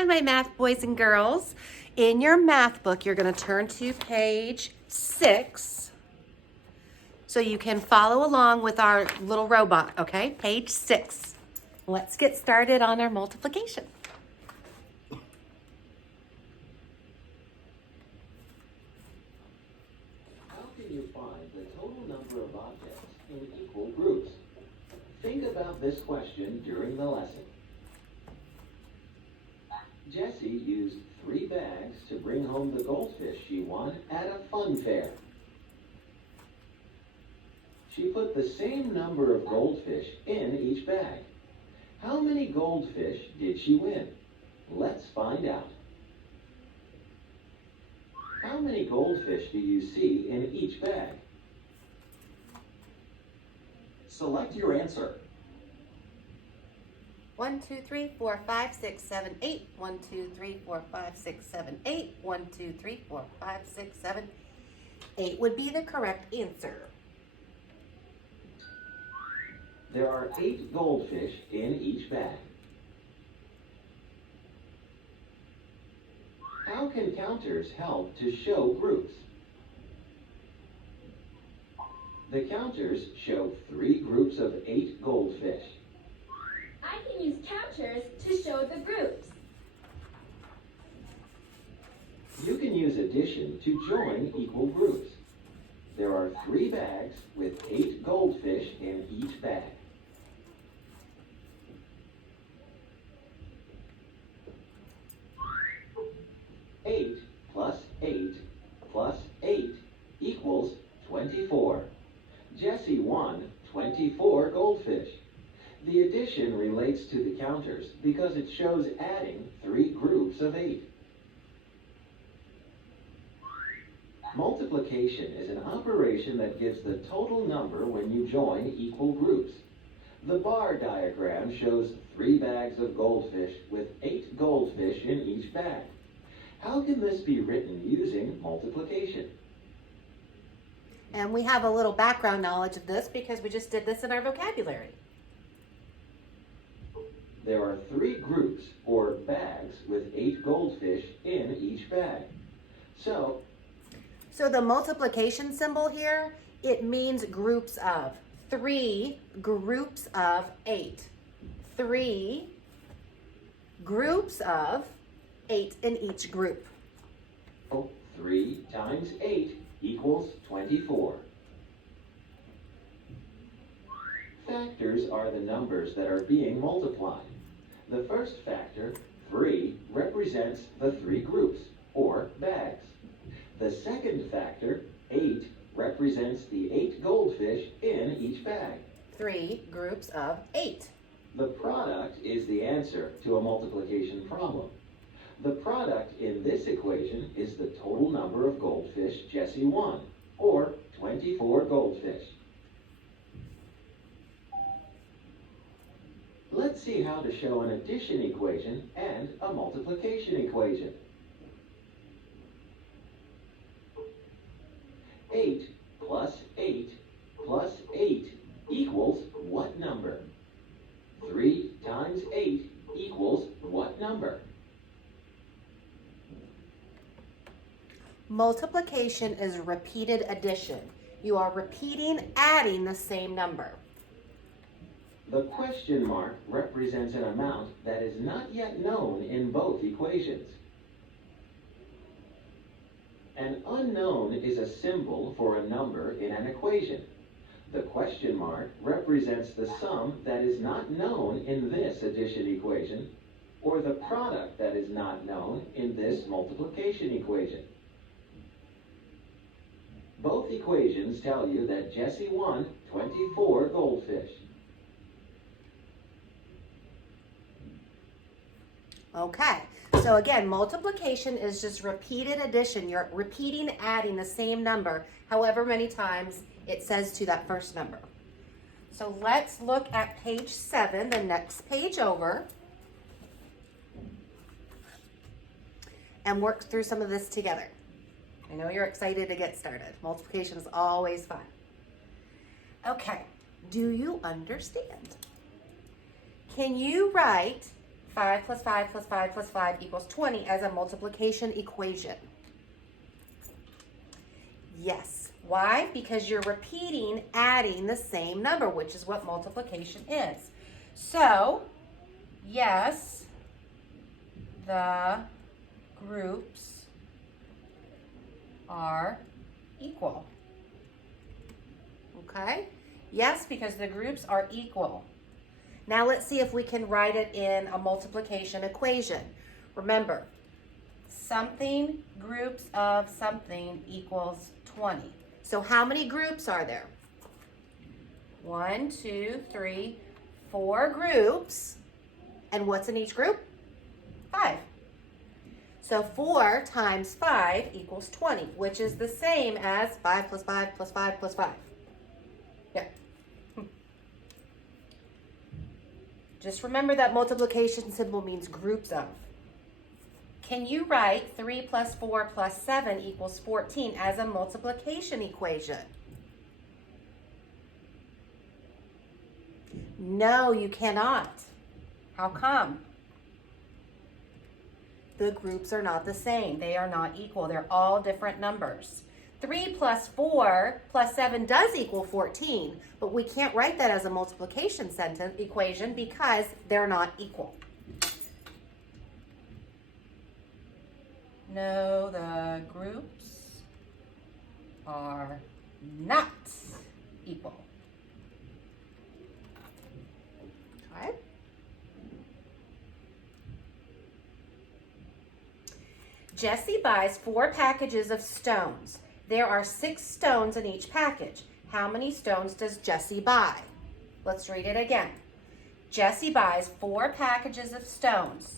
Hi, my math boys and girls. In your math book, you're going to turn to page 6 so you can follow along with our little robot, okay? Page 6. Let's get started on our multiplication. How can you find the total number of objects in equal groups? Think about this question during the lesson. Jessie used 3 bags to bring home the goldfish she won at a fun fair. She put the same number of goldfish in each bag. How many goldfish did she win? Let's find out. How many goldfish do you see in each bag? Select your answer. 1, 2, 3, 4, 5, 6, 7, 8. 1, 2, 3, 4, 5, 6, 7, 8. 1, 2, 3, 4, 5, 6, 7, 8 would be the correct answer. There are 8 goldfish in each bag. How can counters help to show groups? The counters show 3 groups of 8 goldfish. I can use counters to show the groups. You can use addition to join equal groups. There are 3 bags with 8 goldfish in each bag. Eight plus 8 plus 8 equals 24. Jessie won 24 goldfish. The addition relates to the counters because it shows adding 3 groups of 8. Multiplication is an operation that gives the total number when you join equal groups. The bar diagram shows 3 bags of goldfish with 8 goldfish in each bag. How can this be written using multiplication? And we have a little background knowledge of this because we just did this in our vocabulary. There are 3 groups, or bags, with 8 goldfish in each bag. So the multiplication symbol here, it means groups of. 3 groups of 8. 3 groups of 8 in each group. 3 times 8 equals 24. Factors are the numbers that are being multiplied. The first factor, 3, represents the 3 groups, or bags. The second factor, 8, represents the 8 goldfish in each bag. 3 groups of 8. The product is the answer to a multiplication problem. The product in this equation is the total number of goldfish Jessie won, or 24 goldfish. Let's see how to show an addition equation and a multiplication equation. 8 plus 8 plus 8 equals what number? 3 times 8 equals what number? Multiplication is repeated addition. You are repeating, adding the same number. The question mark represents an amount that is not yet known in both equations. An unknown is a symbol for a number in an equation. The question mark represents the sum that is not known in this addition equation, or the product that is not known in this multiplication equation. Both equations tell you that Jessie won 24 goldfish. Okay, so again, multiplication is just repeated addition. You're repeating, adding the same number, however many times it says to that first number. So let's look at page 7, the next page over, and work through some of this together. I know you're excited to get started. Multiplication is always fun. Okay, do you understand? Can you write 5 plus 5 plus 5 plus 5 equals 20 as a multiplication equation? Yes. Why? Because you're repeating, adding the same number, which is what multiplication is. So, yes, the groups are equal. Okay? Yes, because the groups are equal. Now let's see if we can write it in a multiplication equation. Remember, something groups of something equals 20. So how many groups are there? 1, 2, 3, 4 groups. And what's in each group? 5. So 4 times 5 equals 20, which is the same as 5 plus 5 plus 5 plus 5. Yeah. Just remember that multiplication symbol means groups of. Can you write 3 plus 4 plus 7 equals 14 as a multiplication equation? No, you cannot. How come? The groups are not the same. They are not equal. They're all different numbers. 3 plus 4 plus 7 does equal 14, but we can't write that as a multiplication sentence equation because they're not equal. No, the groups are not equal. Okay. Jesse buys 4 packages of stones. There are 6 stones in each package. How many stones does Jesse buy? Let's read it again. Jesse buys 4 packages of stones.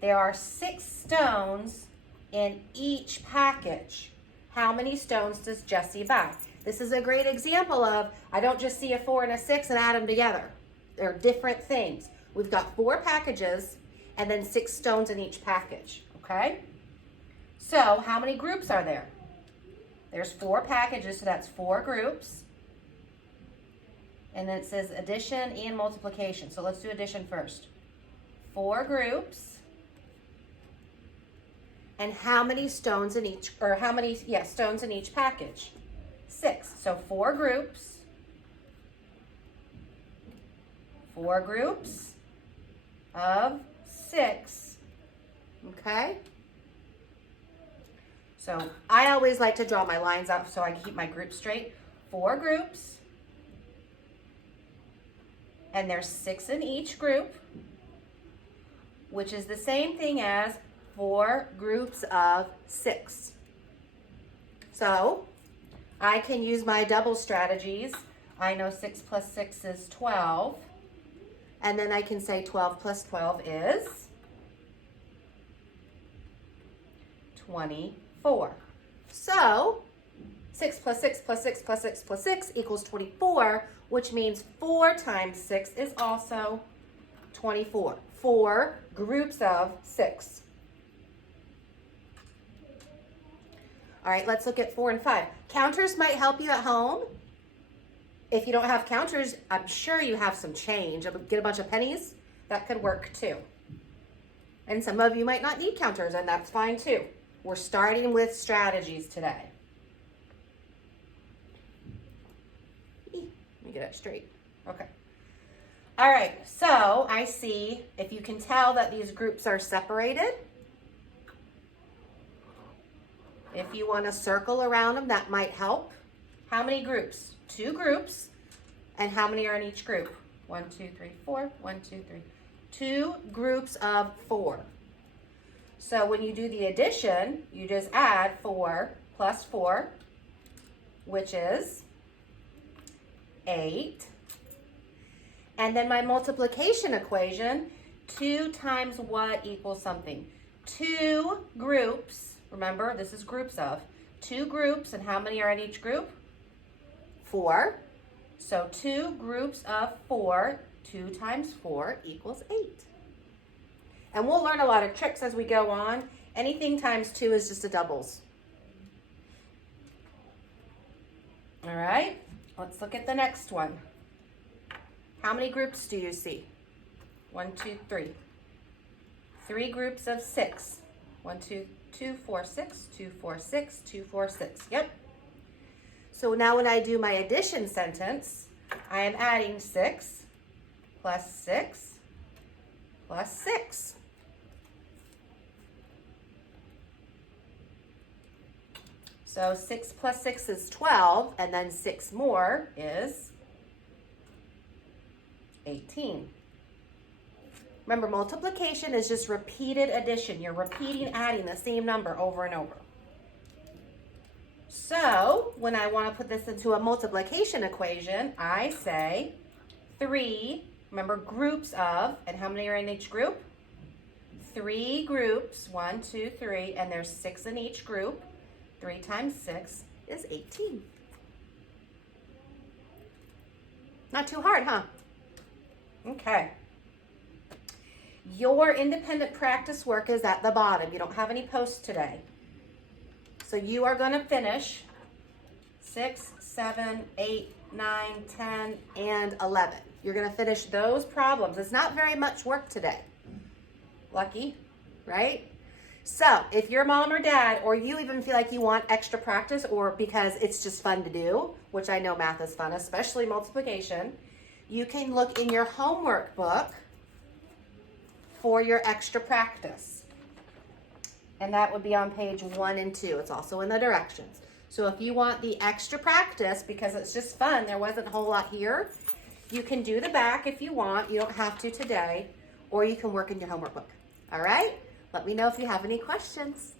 There are 6 stones in each package. How many stones does Jesse buy? This is a great example of, I don't just see a 4 and a 6 and add them together. They're different things. We've got 4 packages and then 6 stones in each package, okay? So how many groups are there? There's 4 packages, so that's 4 groups. And then it says addition and multiplication. So let's do addition first. 4 groups. And how many stones in each, or how many, stones in each package? 6. So 4 groups. 4 groups of 6. Okay? So I always like to draw my lines out so I can keep my groups straight. 4 groups. And there's 6 in each group, which is the same thing as 4 groups of 6. So I can use my double strategies. I know 6 plus 6 is 12. And then I can say 12 plus 12 is 24. So 6 plus 6 plus 6 plus 6 plus 6 equals 24, which means 4 times 6 is also 24. 4 groups of 6. All right, let's look at 4 and 5. Counters might help you at home. If you don't have counters, I'm sure you have some change. Get a bunch of pennies. That could work too. And some of you might not need counters, and that's fine too. We're starting with strategies today. Let me get it straight. Okay. All right, so I see, if you can tell that these groups are separated, if you want to circle around them, that might help. How many groups? 2 groups. And how many are in each group? 1, 2, 3, 4. 1, 2, 3. 2 groups of 4. So when you do the addition, you just add 4 plus 4, which is 8. And then my multiplication equation, 2 times what equals something? 2 groups, remember this is groups of, 2 groups, and how many are in each group? 4. So 2 groups of 4, 2 times 4 equals 8. And we'll learn a lot of tricks as we go on. Anything times 2 is just a doubles. All right, let's look at the next one. How many groups do you see? 1, 2, 3. 3 groups of 6. 1, 2, 2, 4, 6, 2, 4, 6, 2, 4, 6. Yep. So now when I do my addition sentence, I am adding 6 plus 6 plus 6. So 6 plus 6 is 12, and then 6 more is 18. Remember, multiplication is just repeated addition. You're repeating adding the same number over and over. So when I want to put this into a multiplication equation, I say 3, remember groups of, and how many are in each group? 3 groups, 1, 2, 3, and there's 6 in each group. 3 times 6 is 18. Not too hard, huh? Okay. Your independent practice work is at the bottom. You don't have any posts today. So you are going to finish 6, 7, 8, 9, 10, and 11. You're going to finish those problems. It's not very much work today. Lucky, right? So if your mom or dad, or you even feel like you want extra practice, or because it's just fun to do, which I know math is fun, especially multiplication, you can look in your homework book for your extra practice. And that would be on page 1 and 2. It's also in the directions. So if you want the extra practice, because it's just fun, there wasn't a whole lot here, you can do the back if you want. You don't have to today, or you can work in your homework book. All right? Let me know if you have any questions.